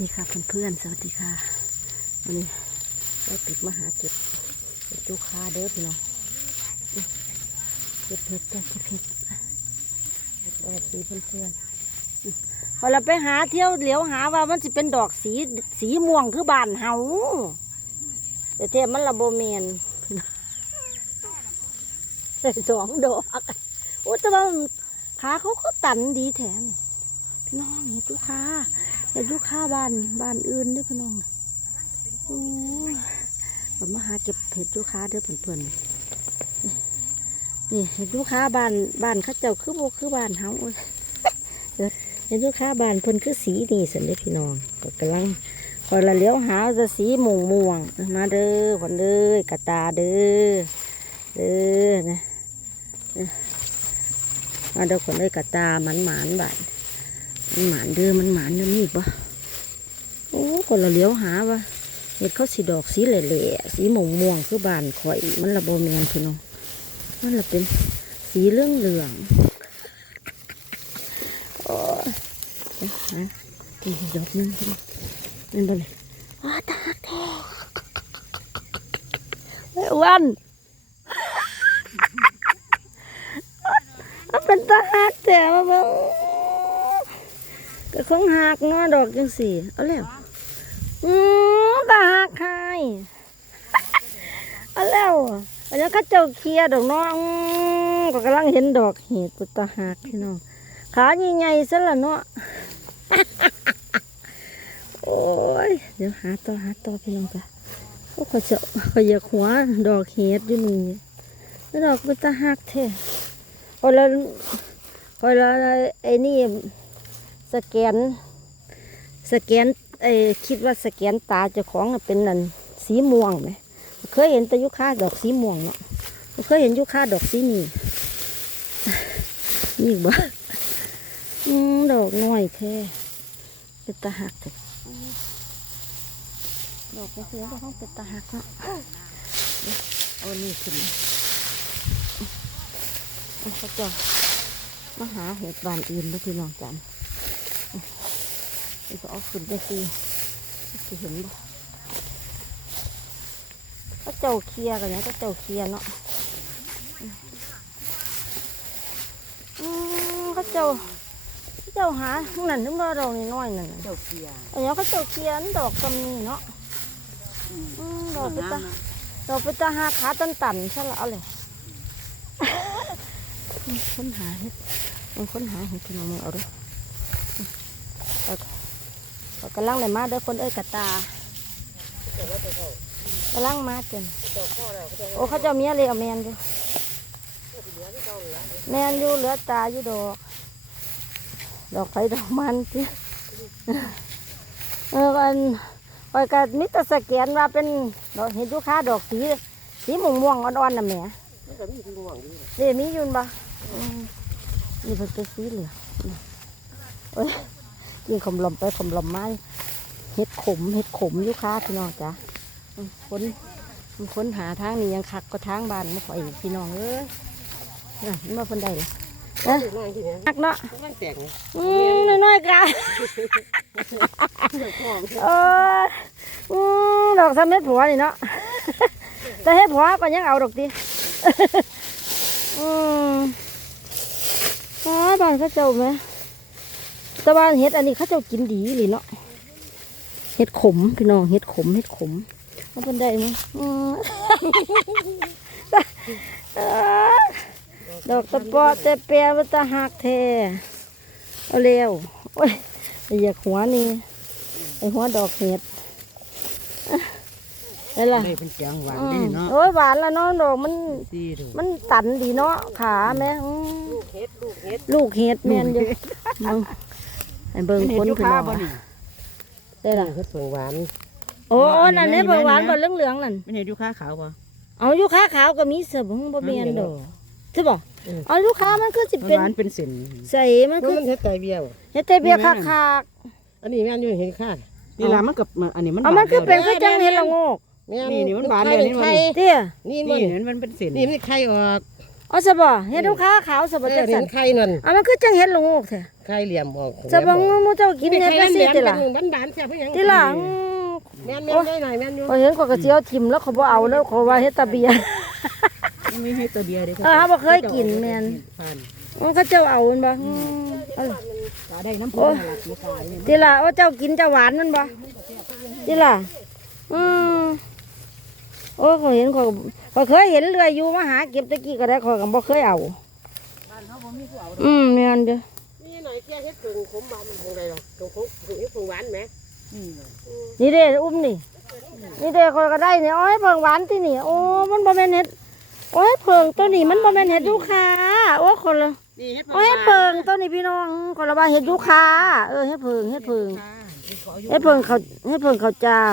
นี่ค่ะเพื่อนๆสวัสดีค่ะวันนี้เราติดมาหาเก็บเห็ดจูคาเด้อพี่น้องเก็บเห็ดจ้ะเก็บเห็ดสวัสดีเพื่อนๆอื้อพอเราไปหาเที่ยวเหลียวหาว่ามันจะเป็นดอกสีสีม่วงคือบานเฮาแต่เทียมันระโบเมนได้สองดอกโอ้แต่ว่าขาเขาก็ตันดีแถมพี่น้องเห็ดลูกค้า เห็ดลูกค้าบ้านบ้านอื่นด้วยพี่น้องโอ้ยผมมาหาเก็บเห็ดลูค้าเด้อเพื่อนๆนี่เห็ดลูค้าบ้านบ้านข้าเจ้าคือโบคือบ้านเฮาโอ้ยเดี๋ยวเห็ดลูค้าบ้านเพิ่นคือสีนี่สันเด้อพี่น้องก็กำลังคอยละเลี้ยวหาจะสีม่วงม่วงมาเด้อคนเด้อกระตาเด้อเด้อนะมาเดี๋ยวคนได้อกระตาหมันหมานๆบาด มันหมานเด้อมันหมานเด้อมีปะโอ้คนละเลี้ยวหาว่าเห็ดเขาสีดอกสีเหล่ๆสีม่วงม่วงคือบานข่อย มันระโบแมนพี่น้องมันละเป็นสีเหลืองเหลืองโอ้ยเดี๋ยวหาอีดอกนึงพี่น้องนั่นบ่เลยว้าตาแท้เฮ้ยอ้วันมันเป็นตาหักแต่ว่าเบิ่ง ก็คงหักเนาะดอกจังสี่เอาแล้วอืมตาหักใครเอาแล้วอันนี้เขาเจ้าเคลียดอกน้องก็กำลังเห็นดอกเห็ดปุตตาหักพี่น้องขาใหญ่ๆซะละเนาะโอ้ยเดี๋ยวหาต่อหาต่อพี่น้องจ้ะโอ้เขาจะขาอยากหัวดอกเห็ดอยู่นี่แล้วดอกปุตตาหักแท้พอเราพอเราไอ้นี่ สแกน สแกนไอ้คิดว่าสแกนตาเจ้าของเป็นนั่นสีม่วงไหมเคยเห็นแต่ยุค่าดอกสีม่วงเนาะเคยเห็นยุค่าดอกสีนี่นี่บ่อดอกน้อยแท้เป็นตาหักเถอะดอกเสียก็ต้องเป็นตาหักเนาะเอานี่ขึ้นเขาจะมาหาเห็ดบานอื่นแล้วพี่น้องกัน นี่ก็เอาขึ้นได้สิสิเห็นบ่ก็เจ้าเคลียร์กันเนี่ยก็เจ้าเคลียร์เนาะอืมเขาเจ้าเขาเจ้าหาข้างนั้นนึกว่าดอกน้อยๆนั่นน่ะเจ้าเกียร์อันนี้เขาเจ้าเคลียร์อันดอกกำนี้เนาะอืมดอกไปตาดอกไปตาหาขาตันๆใช่ละเอาเลยค้นหาเห็ดมันค้นหาเห็ดพี่น้องมึงเอาด้วยเอาเอากำลังเลยมาเด้อคนเอ้ยกระตากำลังมาจนโอ้เขาเจ้าเมียเลยเอาแมนอยู่แมนอยู่เหลือตาอยู่ดอก ดอกไฟดอกมันจีเออกันคอยกันมิตรสแกนว่าเป็นดอกเห็ดลูกค้าดอกสีสีม่วงม่วงอ่อนๆน่ะแม่มันก็มีที่ง่วงอยู่เดี๋ยวมียุนบ่อืมนี่เป็นสีเหลืองโอ้ย ยิงขมลมไปขมลมมาเห็ดขมเห็ดขมอยุค้าพี่น้องจ้ะอืมค้นมันค้นหาทางนี้ยังคักก็ทางบ้านมาข่อยอีกพี่น้องเอ้ยน่ะมันมาเพิ่นได้เลยนะน้อยที่นี่นักเนาะมันแตกไงอืมน้อยๆกะเจ้าของเอออืมดอกสามเม็ดผัวนี่เนาะแต่เฮ็ดผัวก็ยังเอาดอกดิอืมอ๋อบ้านเขาเจ้าไหม แต่ว่าเฮ็ดอันนี้เขาเจ้ากินดีเลยเนาะเฮ็ดขมพี่น้องเฮ็ดขมเฮ็ดขมเอาเป็นได้ไหมอืมเออดอกตะปอแต่เปียมันตะหักแท้เอาเร็วโอ้ยอยากหัวนี่ไอหัวดอกเห็ดอะได้ละได้เป็นแกงหวานอืดีมเนาะโอ้ยหวานละเนาะดอกมันดีดูมันตันดีเนาะขาแม่อืมลูกเฮ็ดลูกเฮ็ดลูกเห็ดแม่นอยู่มึง ไอ้เบิ่งคนพี่น้องบ่อะนี่ได้ละเฮ็ดเพิ่งหวาน โอ้อันั่นนนี้นี่เบิ่งหวานแม่บ่นนะเหลืองๆนั่นไม่เห็นอยู่ข้าขาวบ่เอาอยู่ขาขาวก็มีเสบงบ่แม่นดอกใช่บ่เออเอาลูกค้ามันคือสิมันเป็นหวานเป็นเส้นใส่มันคืคืออมันเฮ็ดไก่เบี้ยวเฮ็ดแต่เบียร์นี่แม่คันกอันนี้แม่นอยู่เห็นข้านี่ล่ะมันกับอันนี้มันๆเอามันคือเป็นคือจังเห็ดละโงกนี่นี่มันหวานเลยนี่มันเตี้ยนี่นี่นี่มันเป็นเส้นนี่มันไข่ออก อ๋อสบ่เฮ็ดลูกค้าขาวสบ่เอจัองเห็ซั่นนไข่นั่นอะมันคือจังเฮ็ดละโงกแท้ไข่เหลี่ยมออกสบ่งูมูเจ้ากินเฮ็ดจังซี่ติล่ะบ้านบ้านๆแซ่บเพิ่นหยังติล่ะแม่นแม่นได้หน่อยแม่นอยู่พอเห็นก็กระเจียวทิ่มแล้วเขาบ่เอาแล้วเขาว่าเฮ็ดตะเบีย ไม่ให้ตัวเดียวเด้เออเขาบ่เคยกินแม่นผ่านมันเขาเจ้าเอาแม่นบ่อืมเอาตาได้น้ำโอ้พุน่ะล่ะสีกายเนี่ยติล่ะโอ้เจ้ากินเจ้าหวานมันบ่ติล่ะอืม โอ้เขาเห็นเขาเขาเคยเห็นเรืออยู่มาหาเก็บตะกี้ก็ได้เขาก็บ่เคยเอาบ้านเขาบ่มีผู้เอาอืมแม่นเด้อนี่หน่อยแค่เฮ็ดผึ่งขมหวานมันคงได้หรอกผึ่งขมผึ่งเฮ็ดผึ่งหวานไหมนี่เลยนี่เด้อุ้มนี่นี่เด้เขาก็ได้นี่โอ้ยเพิ่งหวานที่นี่โอ้มันบ่แม่นเห็ดโอ้ยเพิ่งตัวนี้มันบ่แม่นเห็ดยูคาโอ้ยคนละนี่เฮ็ดผึ่งโอ้ยเฮ็ดเพิ่งตัวนี้พี่น้องคนละว่าเห็ดยูคาเออเฮ็ดเพิ่งเฮ็ดเพิ่งเฮ็ดเพิ่งเขาเฮ็ดเพิ่งเขาเจ้า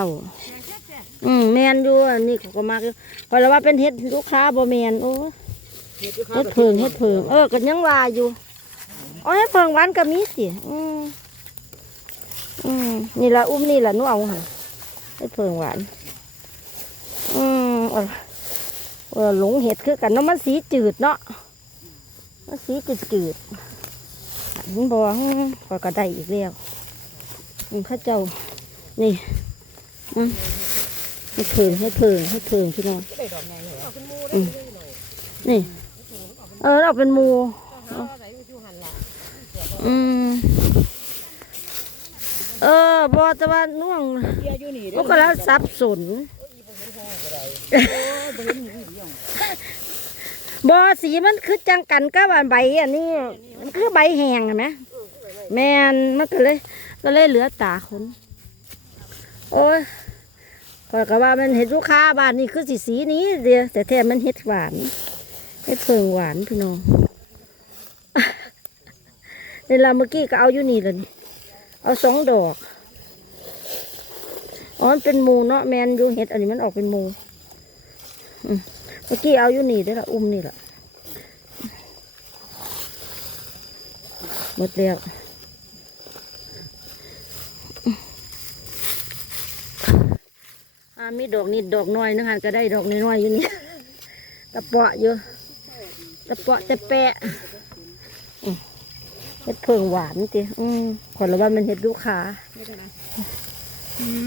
อืมแมนอยู่อันนี้เขาก็มากอยู่พอยละว่าเป็นเฮ็ดลูกค้าบ่แมนโอ้ยเฮ็ดเพิ่งเฮ็ดเพิ่งเออก็ยังว่าอยู่โอ้ยเฮ็ดเพิ่งหวานก็มีสิอืมอืมนี่ละอุ้มนี่ละหนูเอาหั่นเฮ็ดเพิ่งหวาน อืมเออเออหลงเห็ดคือกันเนาะมันสีจืดเนาะมันสีจืดจืดๆอันนี้บอกว่าอืมข้อยก็ได้อีกแล้วอืมเข้าเจ้านี่อืม ให้เพิงให้เพิงให้เพิงพี่น้องอืมนี่ เออเราเป็นมูอาอืมเออบอต่ว่าน่วงกียร์อยู่นี่เด้มันก็แล้วสับสนบอสีมันคือจังกันกับว่าใบอันนี้มันคือใบแห้งไหมแมนมันก็เลย ก็เลยเหลือตาคนโอ้ย ก็ก็ว่ามันเห็ดลูกค้าบ้านนี่คือสีสีนี้เดียวแต่แท้มันเห็ดหวานเห็ดเพิงหวานพี่น้องในลาเมื่อกี้ก็เอาอยู่นี่แล้วนี่เอาสองดอกอ๋อเป็นมูเนาะแมนยูเห็ดอันนี้มันออกเป็นมูเมื่อกี้เอาอยู่นี่ด้อละอุ้มนี่ละหมดแล้วอ่า มีดอกนิดดอกน้อยนึงหันก็ได้ดอกน้อยๆอยู่นี่ตะเปาะอยู่ตะเปาะแต่แปะอืมเห็ดเพิงหวานติอืมขอละว่ามันเห็ดลูกค้า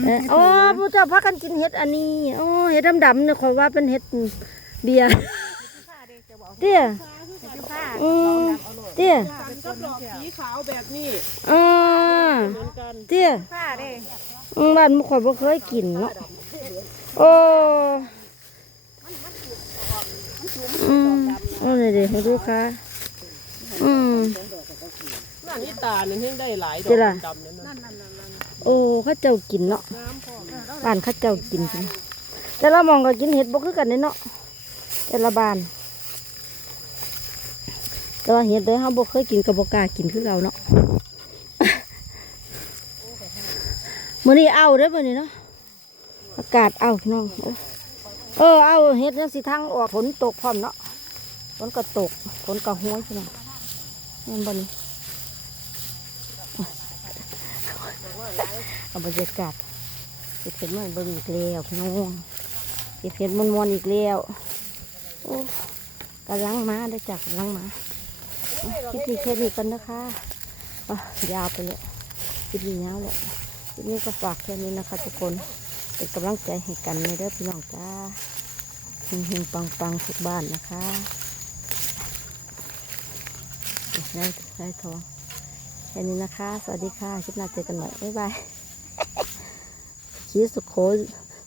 เอ่ออ๋อผู้เจ้าพักกันกินเห็ดอันนี้อ๋อเห็ดดำๆเนี่ยขอยว่าเป็นเห็ดเบียร์เตี้ยอืมเตี้ย กันกับดอกสีขาวแบบนี้อ่าเหมือนกันเตี้ยผ้าเด้อืมบ้านมุข่อยบ่เคยกินเนาะโอ้อืมโอ้นี่เด็กมาดูค่ะอืมนั่นนี่ตาเนี่ยเพิ่งได้หลายดอเจ้ากล่ะดำๆเนี่ยนะโอ้เข้าเจ้ากินเนาะน้ำพร้อมบ้านเข้าเจ้ากินกันแต่ละหมองก็กินเห็ดบ่คือกันเด้เนาะแต่ละบ้าน แต่ว่าเห็ดเด้อเฮาบ่เคยกินก็บ่กล้ากินคือเก่าเนาะมื้อนี้เอาเด้อมื้อนี้เนาะอากาศเอาพี่น้องเออเอาเห็ดจังสิทางออกฝนตกพร้อมเนาะฝนก็ตกฝนก็ห้วยพี่น้องเห็นบ่นี่เอาบรรยากาศเห็ดเผ็ดมันเบิ่งอีกแล้วพี่น้องเห็ดเผ็ดมันมวนอีกแล้วโอ้กำลังมาได้จากกำลังมา คลิปนี้แค่นี้กันนะคะอะยาวไปเลยคลิปนี้ยาวเลยคลิปนี้ก็ฝากแค่นี้นะคะ ทุกคนเป็นกำลังใจให้กันในเด้อพี่น้องจ้าเฮงๆปังๆทุกบ้านนะคะได้ได้ทองแค่นี้นะคะ สวัสดีค่ะ คลิปหน้าเจอกันใหม่บ๊ายบายขีสุโข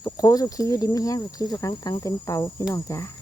สุโขสุขีอยู่ดีไม่แห้งสุขีสุขังตังเต็มเป่าพี่น้องจ้า